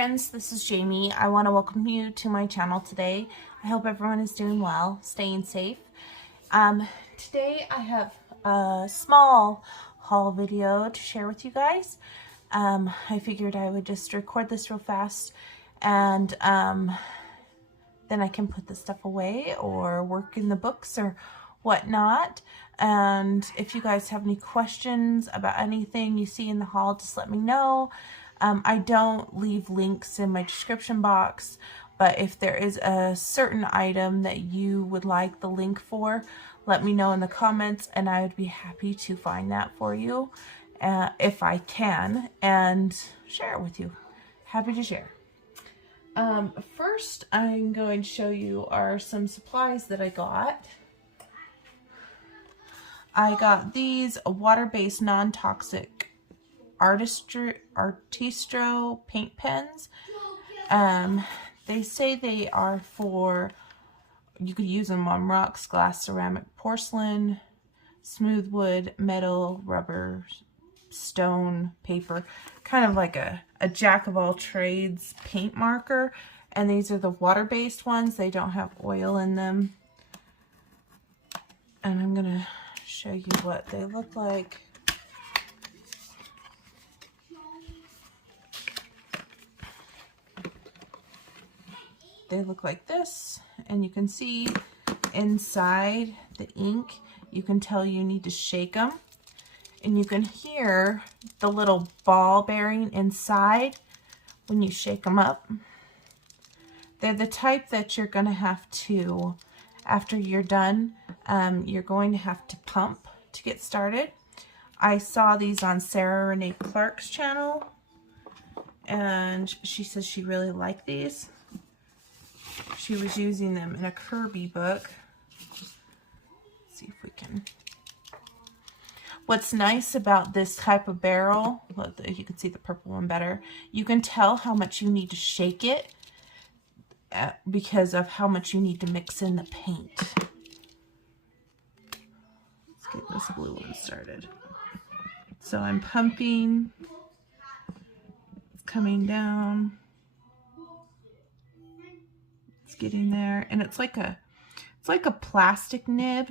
friends, this is Jamie. I want to welcome you to my channel today. I hope everyone is doing well, staying safe. Today I have a small haul video to share with you guys. I figured I would just record this real fast and then I can put the stuff away or work in the books or whatnot. And if you guys have any questions about anything you see in the haul, just let me know. I don't leave links in my description box, but if there is a certain item that you would like the link for, let me know in the comments and I would be happy to find that for you if I can and share it with you. Happy to share. First I'm going to show you are some supplies that I got. I got these water-based non-toxic Artistro paint pens. They say they are for, you could use them on rocks, glass, ceramic, porcelain, smooth wood, metal, rubber, stone, paper, kind of like a jack of all trades paint marker. And these are the water-based ones. They don't have oil in them. And I'm gonna show you what they look like. They look like this, and you can see inside the ink, you can tell you need to shake them, and you can hear the little ball bearing inside when you shake them up. They're the type that you're going to have to, after you're done, you're going to have to pump to get started. I saw these on Sarah Renee Clark's channel, and she says she really liked these. She was using them in a Kirby book. Let's see if we can. What's nice about this type of barrel, you can see the purple one better, you can tell how much you need to shake it because of how much you need to mix in the paint. Let's get this blue one started. So I'm pumping, it's coming down. Getting there, and it's like a plastic nib.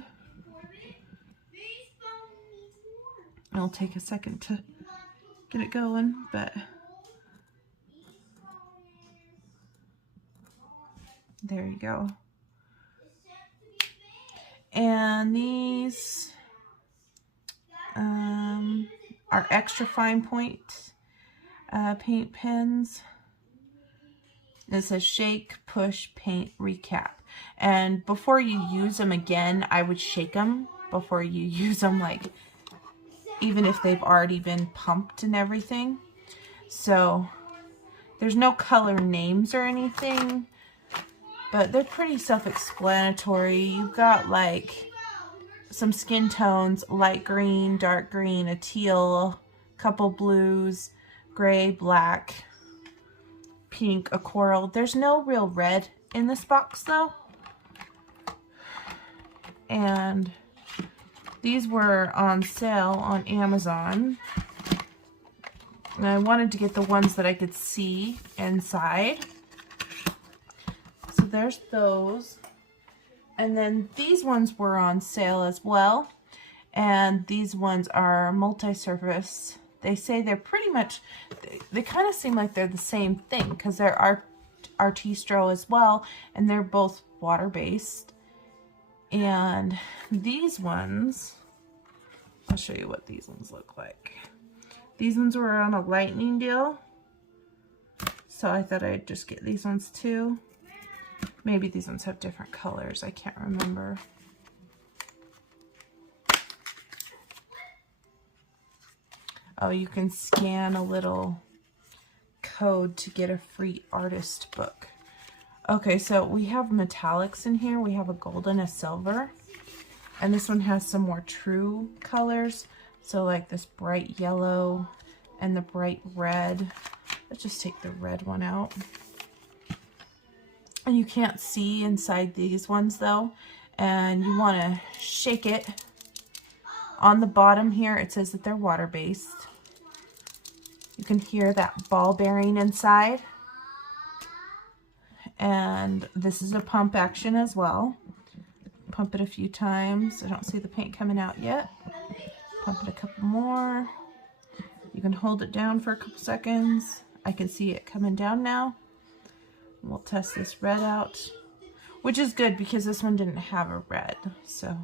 It'll take a second to get it going, but there you go. And these are extra fine point paint pens. It says shake, push, paint, recap. And before you use them again, I would shake them before you use them, like even if they've already been pumped and everything. So there's no color names or anything, but they're pretty self-explanatory. You've got like some skin tones, light green, dark green, a teal, couple blues, gray, black, pink, a coral. There's no real red in this box though. And these were on sale on Amazon. And I wanted to get the ones that I could see inside. So there's those. And then these ones were on sale as well. And these ones are Multisurface. They say they're pretty much, they kind of seem like they're the same thing because they're Artistro as well, and they're both water-based. And these ones, I'll show you what these ones look like. These ones were on a lightning deal, so I thought I'd just get these ones too. Maybe these ones have different colors, I can't remember. Oh, you can scan a little code to get a free artist book. Okay, so we have metallics in here. We have a gold and a silver. And this one has some more true colors. So like this bright yellow and the bright red. Let's just take the red one out. And you can't see inside these ones though. And you want to shake it. On the bottom here, it says that they're water-based. You can hear that ball bearing inside. And this is a pump action as well. Pump it a few times. I don't see the paint coming out yet. Pump it a couple more. You can hold it down for a couple seconds. I can see it coming down now. We'll test this red out, which is good because this one didn't have a red. So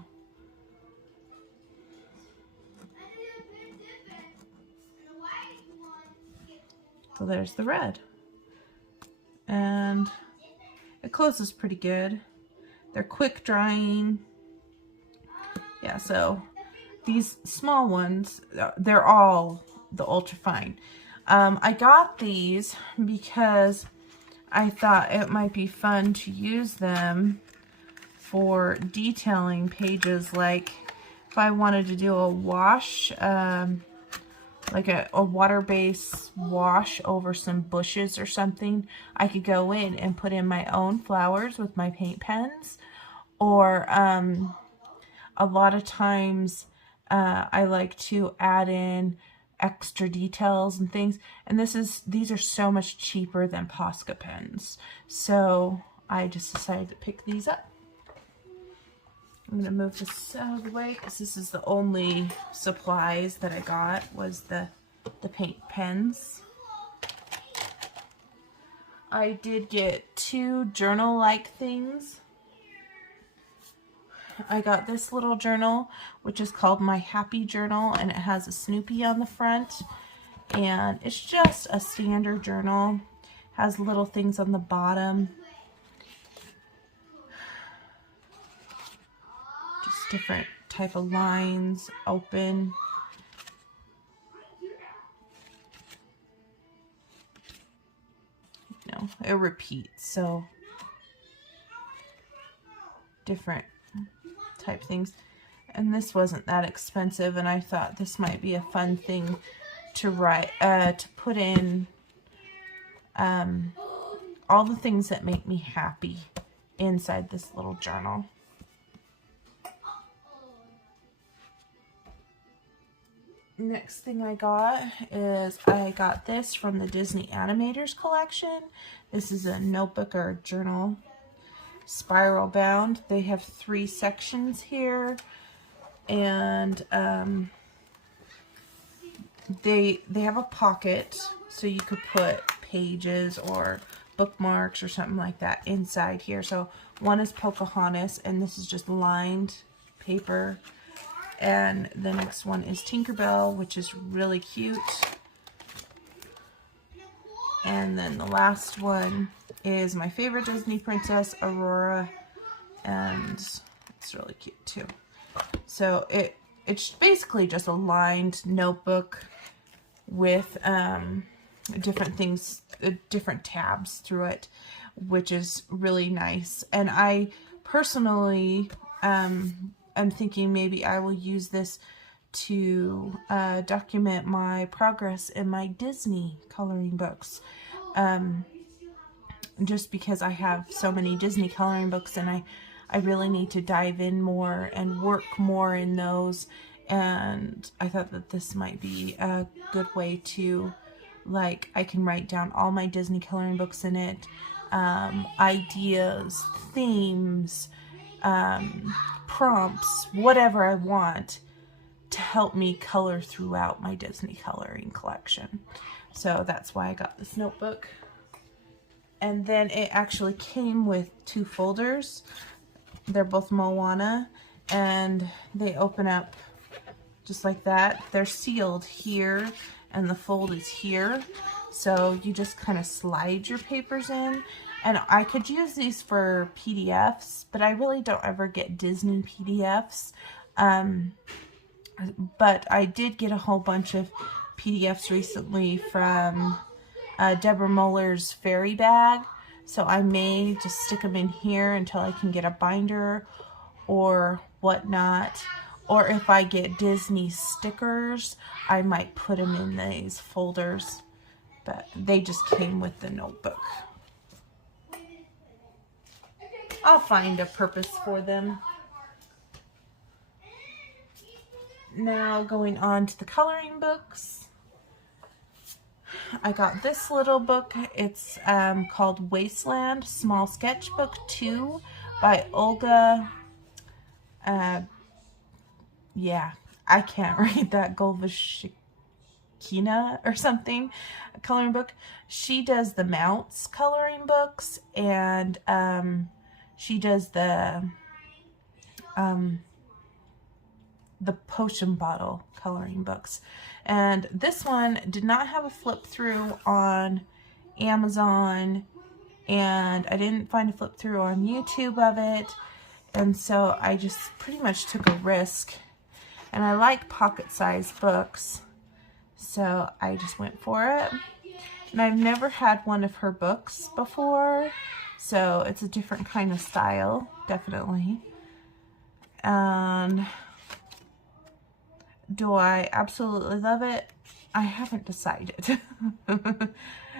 there's the red. And it closes pretty good. They're quick drying. Yeah, so these small ones, they're all the ultra fine. I got these because I thought it might be fun to use them for detailing pages, like if I wanted to do a wash, like a water-based wash over some bushes or something, I could go in and put in my own flowers with my paint pens. Or a lot of times I like to add in extra details and things, and these are so much cheaper than Posca pens, so I just decided to pick these up. I'm gonna move this out of the way because this is the only supplies that I got, was the paint pens. I did get 2 journal-like things. I got this little journal, which is called My Happy Journal, and it has a Snoopy on the front, and it's just a standard journal. Has little things on the bottom, just different type of lines, open. You know, it repeats, so different type things. And this wasn't that expensive, and I thought this might be a fun thing to write, to put in all the things that make me happy inside this little journal. Next thing I got is I got this from the Disney Animators collection. This is a notebook or a journal, spiral bound. They have 3 sections here, and they have a pocket so you could put pages or bookmarks or something like that inside here. So one is Pocahontas, and this is just lined paper, and the next one is Tinkerbell, which is really cute. And then the last one is my favorite Disney princess, Aurora, and it's really cute too. So it's basically just a lined notebook with different things, different tabs through it, which is really nice. And I personally am thinking maybe I will use this to document my progress in my Disney coloring books. Just because I have so many Disney coloring books, and I really need to dive in more and work more in those, and I thought that this might be a good way to, like, I can write down all my Disney coloring books in it, ideas, themes, prompts, whatever I want to help me color throughout my Disney coloring collection. So that's why I got this notebook. And then it actually came with 2 folders. They're both Moana, and they open up just like that. They're sealed here, and the fold is here. So you just kind of slide your papers in. And I could use these for PDFs, but I really don't ever get Disney PDFs. But I did get a whole bunch of PDFs recently from Deborah Muller's Fairy Bag. So I may just stick them in here until I can get a binder or whatnot. Or if I get Disney stickers, I might put them in these folders. But they just came with the notebook. I'll find a purpose for them. Now going on to the coloring books. I got this little book. It's called Wasteland Sketchbook 2 by Olga. Yeah, I can't read that. Golvashikina or something. A coloring book. She does the mounts coloring books, and she does the potion bottle coloring books. And this one did not have a flip through on Amazon, and I didn't find a flip through on YouTube of it, and so I just pretty much took a risk. And I like pocket sized books, so I just went for it. And I've never had one of her books before, so it's a different kind of style, definitely. And do I absolutely love it? I haven't decided. It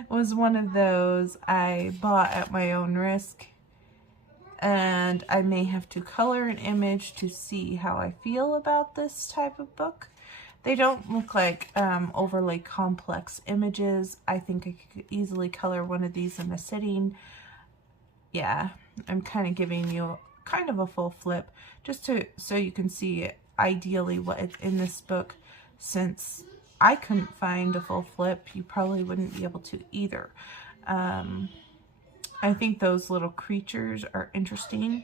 was one of those I bought at my own risk, and I may have to color an image to see how I feel about this type of book. They don't look like overly complex images. I think I could easily color one of these in a sitting. Yeah, I'm kind of giving you kind of a full flip just so you can see ideally what is in this book. Since I couldn't find a full flip, you probably wouldn't be able to either. I think those little creatures are interesting.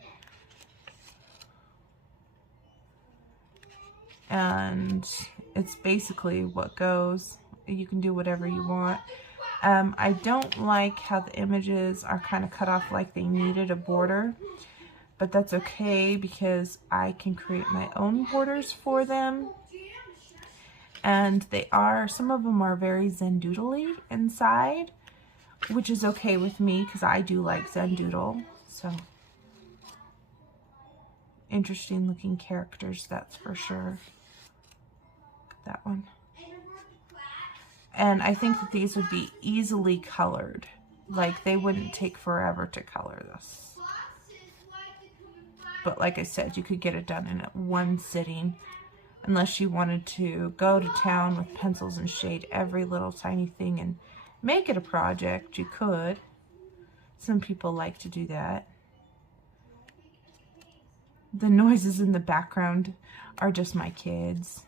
And it's basically what goes. You can do whatever you want. I don't like how the images are kind of cut off like they needed a border. But that's okay because I can create my own borders for them. And some of them are very Zendoodle-y inside, which is okay with me because I do like Zendoodle. So, interesting looking characters, that's for sure. That one. And I think that these would be easily colored. Like, they wouldn't take forever to color this. But like I said, you could get it done in one sitting. Unless you wanted to go to town with pencils and shade every little tiny thing and make it a project, you could. Some people like to do that. The noises in the background are just my kids.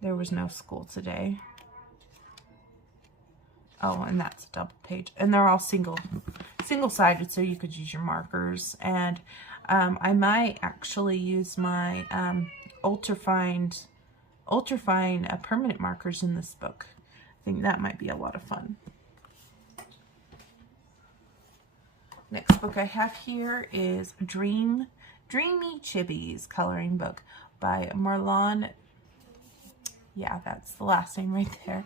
There was no school today. Oh, and that's a double page. And they're all single-sided, so you could use your markers. And I might actually use my ultrafine permanent markers in this book. I think that might be a lot of fun. Next book I have here is Dreamy Chibis coloring book by Marlon. Yeah, that's the last name right there.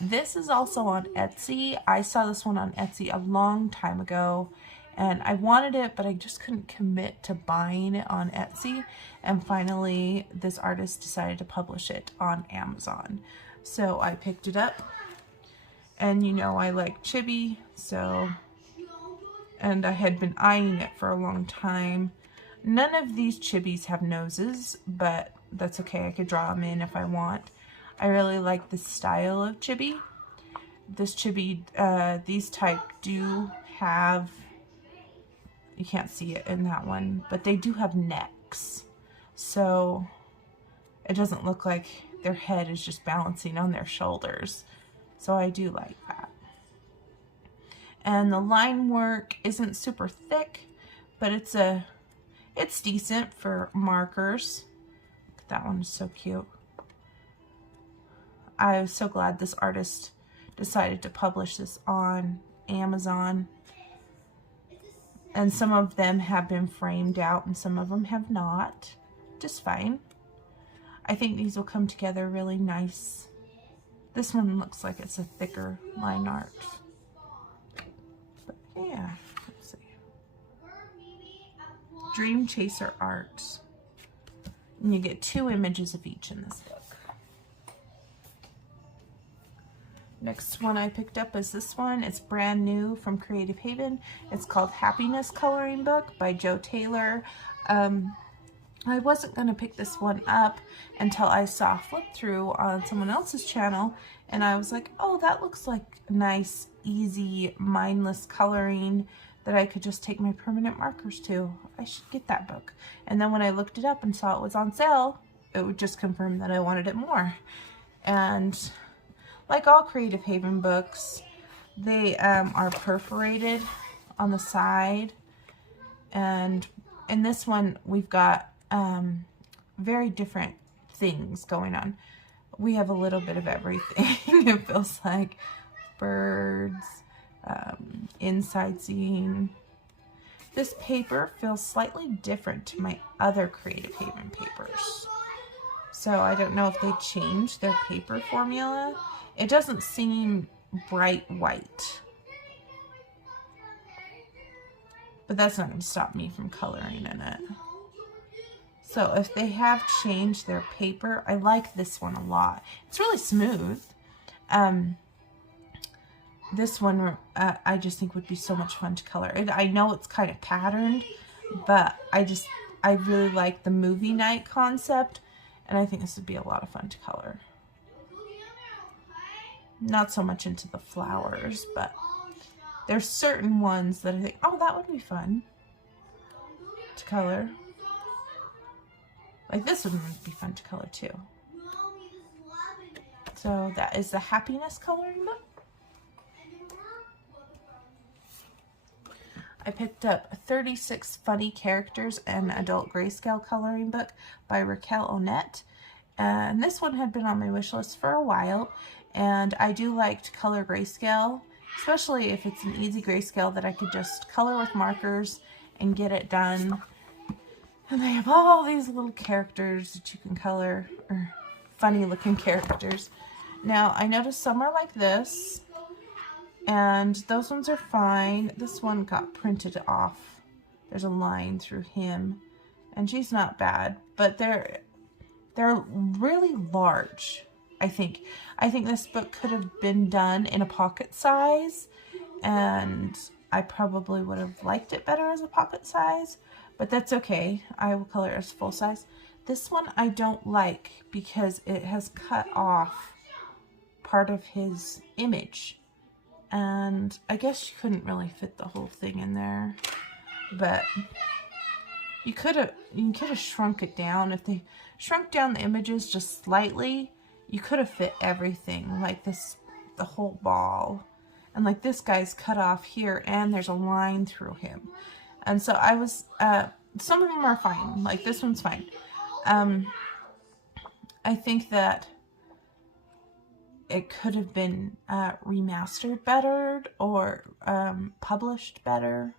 This is also on Etsy. I saw this one on Etsy a long time ago, and I wanted it, but I just couldn't commit to buying it on Etsy. And finally, this artist decided to publish it on Amazon. So I picked it up, and you know I like Chibi, and I had been eyeing it for a long time. None of these Chibis have noses, but that's okay. I could draw them in if I want. I really like the style of Chibi. This Chibi, these type do have, you can't see it in that one, but they do have necks. So it doesn't look like their head is just balancing on their shoulders. So I do like that. And the line work isn't super thick, but it's decent for markers. That one is so cute. I was so glad this artist decided to publish this on Amazon. And some of them have been framed out and some of them have not. Just fine. I think these will come together really nice. This one looks like it's a thicker line art. But yeah, let's see. Dream Chaser Art. And you get 2 images of each in this book. Next one I picked up is this one. It's brand new from Creative Haven. It's called Happiness Coloring Book by Joe Taylor. I wasn't going to pick this one up until I saw flip through on someone else's channel, and I was like, oh, that looks like nice, easy, mindless coloring that I could just take my permanent markers to. I should get that book. And then when I looked it up and saw it was on sale, it would just confirm that I wanted it more. And like all Creative Haven books, they are perforated on the side. And in this one, we've got very different things going on. We have a little bit of everything. It feels like birds, inside scene. This paper feels slightly different to my other Creative Haven papers. So I don't know if they changed their paper formula. It doesn't seem bright white. But that's not going to stop me from coloring in it. So if they have changed their paper, I like this one a lot. It's really smooth. This one I just think would be so much fun to color. I know it's kind of patterned, but I really like the movie night concept, and I think this would be a lot of fun to color. Not so much into the flowers, but there's certain ones that I think, oh, that would be fun to color. Like this one would be fun to color too. So that is the Happiness coloring book. I picked up 36 Funny Characters and Adult Grayscale coloring book by Racquel. And this one had been on my wish list for a while. And I do like to color grayscale, especially if it's an easy grayscale that I could just color with markers and get it done. And they have all these little characters that you can color, or funny looking characters. Now, I noticed some are like this, and those ones are fine. This one got printed off. There's a line through him, and she's not bad, but they're really large, I think. I think this book could have been done in a pocket size, and I probably would have liked it better as a pocket size, but that's okay. I will color it as full size. This one I don't like because it has cut off part of his image, and I guess you couldn't really fit the whole thing in there, but you could have shrunk it down. If they shrunk down the images just slightly, you could have fit everything, like this, the whole ball. And like this guy's cut off here, and there's a line through him. And so I was, some of them are fine, like this one's fine. I think that it could have been remastered better or published better.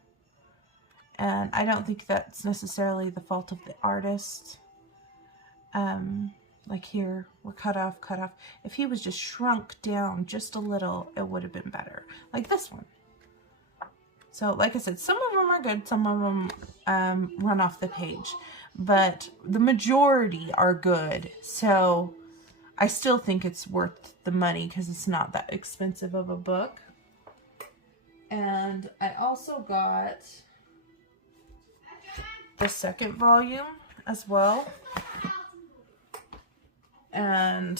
And I don't think that's necessarily the fault of the artist. Like here, we're cut off. If he was just shrunk down just a little, it would have been better. Like this one. So, like I said, some of them are good, some of them run off the page. But the majority are good. So, I still think it's worth the money because it's not that expensive of a book. And I also got the second volume as well. And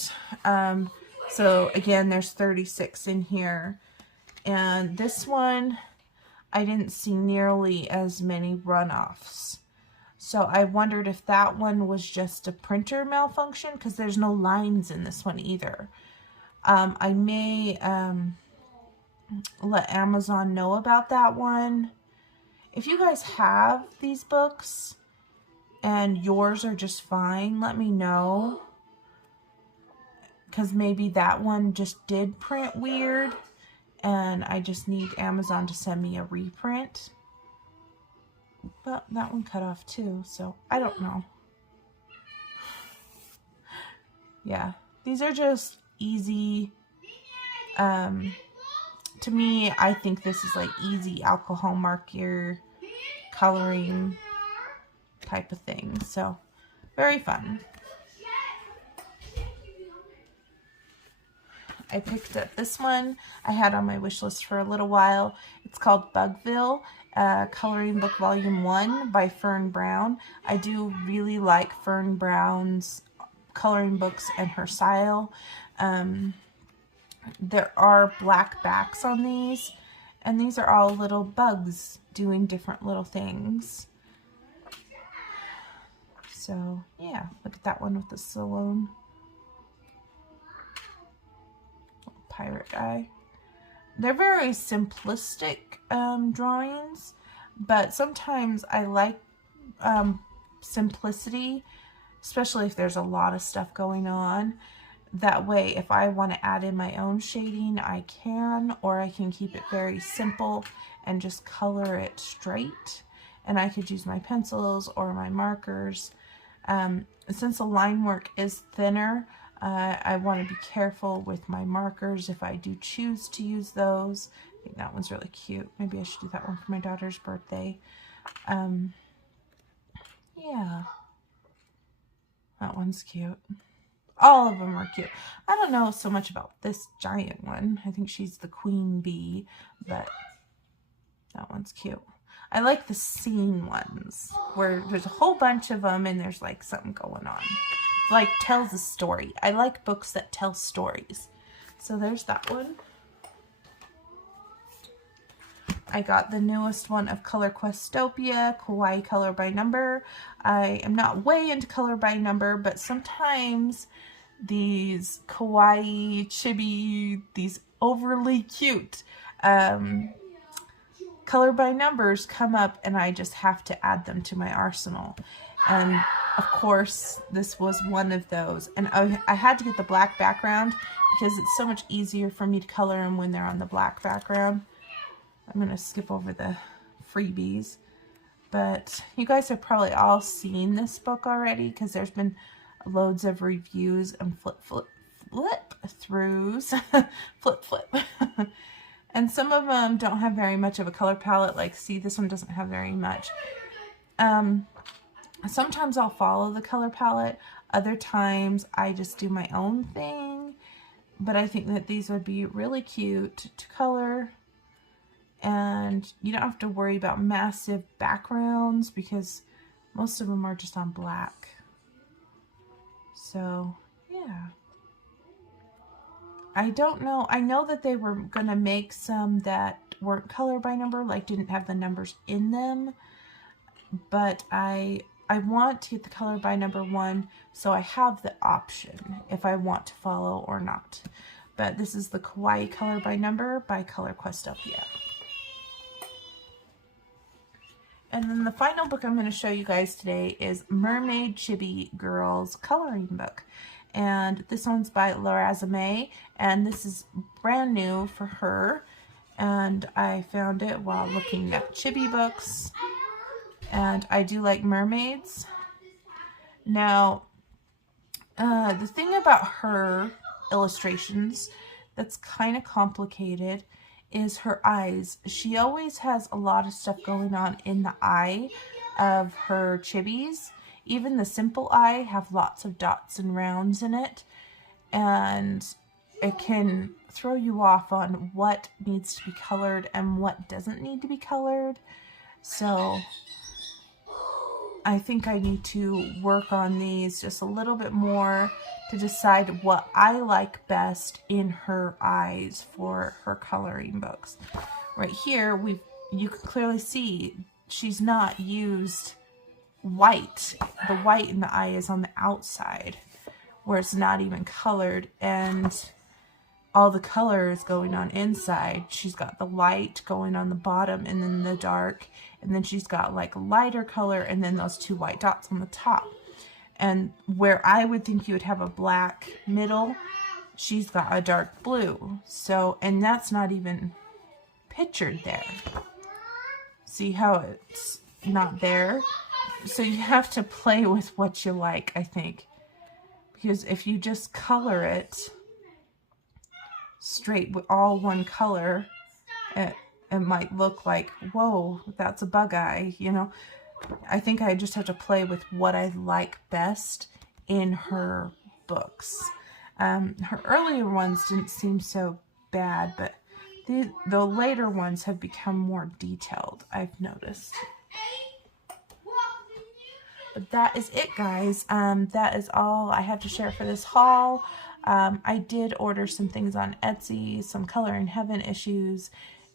so again, there's 36 in here. And this one, I didn't see nearly as many runoffs. So I wondered if that one was just a printer malfunction, because there's no lines in this one either. I may let Amazon know about that one. If you guys have these books and yours are just fine, let me know. Because maybe that one just did print weird, and I just need Amazon to send me a reprint. But that one cut off too, so I don't know. Yeah, these are just easy. To me, I think this is like easy alcohol marker coloring type of thing. So, very fun. I picked up this one I had on my wish list for a little while. It's called Bugville, Coloring Book Volume 1 by Fern Brown. I do really like Fern Brown's coloring books and her style. There are black backs on these, and these are all little bugs doing different little things. So yeah, look at that one with the saloon. Pirate guy. They're very simplistic drawings, but sometimes I like simplicity, especially if there's a lot of stuff going on. That way, if I want to add in my own shading, I can, or I can keep it very simple and just color it straight. And I could use my pencils or my markers. Since the line work is thinner, I want to be careful with my markers if I do choose to use those. I think that one's really cute. Maybe I should do that one for my daughter's birthday. Yeah, that one's cute. All of them are cute. I don't know so much about this giant one. I think she's the queen bee, but that one's cute. I like the scene ones where there's a whole bunch of them and there's like something going on. Like tells a story. I like books that tell stories. So there's that one. I got the newest one of Color Questopia, Kawaii Color by Number. I am not way into color by number, but sometimes these Kawaii, Chibi, these overly cute color by numbers come up and I just have to add them to my arsenal. And of course, this was one of those. And I had to get the black background because it's so much easier for me to color them when they're on the black background. I'm going to skip over the freebies. But you guys have probably all seen this book already because there's been loads of reviews and flip throughs. flip. And some of them don't have very much of a color palette. Like, see, this one doesn't have very much. Sometimes I'll follow the color palette. Other times I just do my own thing. But I think that these would be really cute to color. And you don't have to worry about massive backgrounds because most of them are just on black. So, yeah. I don't know. I know that they were going to make some that weren't color by number, like didn't have the numbers in them. But I want to get the color by number one, so I have the option if I want to follow or not. But this is the Kawaii Color by Number by Color Questopia. And then the final book I'm going to show you guys today is Mermaid Chibi Girls Coloring Book. And this one's by Larazame, and this is brand new for her. And I found it while looking at Chibi books. And I do like mermaids. Now, the thing about her illustrations that's kind of complicated is her eyes. She always has a lot of stuff going on in the eye of her chibis. Even the simple eye have lots of dots and rounds in it, and it can throw you off on what needs to be colored and what doesn't need to be colored. So I think I need to work on these just a little bit more to decide what I like best in her eyes for her coloring books. Right here, you can clearly see she's not used white. The white in the eye is on the outside where it's not even colored, and all the color is going on inside. She's got the light going on the bottom and then the dark, and then she's got like lighter color and then those two white dots on the top. And where I would think you would have a black middle, she's got a dark blue. So, and that's not even pictured there. See how it's not there? So you have to play with what you like, I think. Because if you just color it straight with all one color, it might look like, whoa, that's a bug eye, you know. I think I just have to play with what I like best in her books. Her earlier ones didn't seem so bad, but The later ones have become more detailed, I've noticed. But that is it, guys. That is all I have to share for this haul. I did order some things on Etsy, some Color in Heaven issues,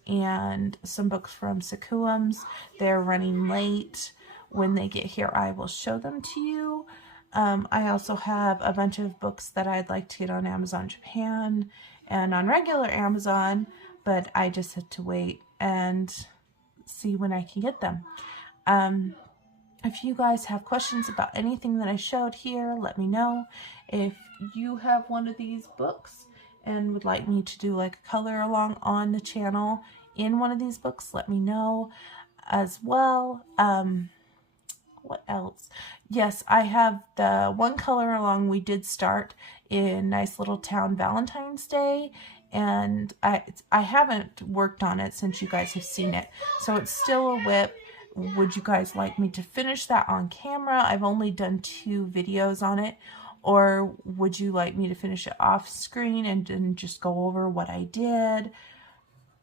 and some books from Sequums. They're running late. When they get here, I will show them to you. I also have a bunch of books that I'd like to get on Amazon Japan and on regular Amazon, but I just had to wait and see when I can get them. If you guys have questions about anything that I showed here, let me know. If you have one of these books and would like me to do like a color along on the channel in one of these books, let me know as well. What else? Yes, I have the one color along we did start in Nice Little Town Valentine's Day, and I haven't worked on it since you guys have seen it, so it's still a whip. Would you guys like me to finish that on camera? I've only done 2 videos on it. Or would you like me to finish it off screen and just go over what I did?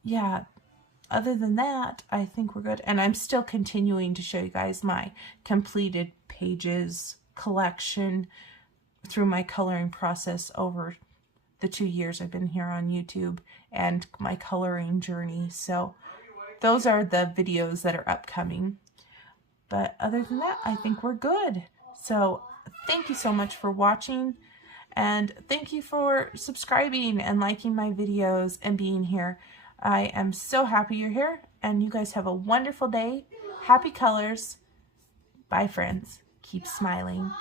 Yeah, other than that, I think we're good. And I'm still continuing to show you guys my completed pages collection through my coloring process over the 2 years I've been here on YouTube and my coloring journey. So those are the videos that are upcoming. But other than that, I think we're good. So thank you so much for watching, and thank you for subscribing and liking my videos and being here. I am so happy you're here, and you guys have a wonderful day. Happy colors. Bye, friends. Keep smiling.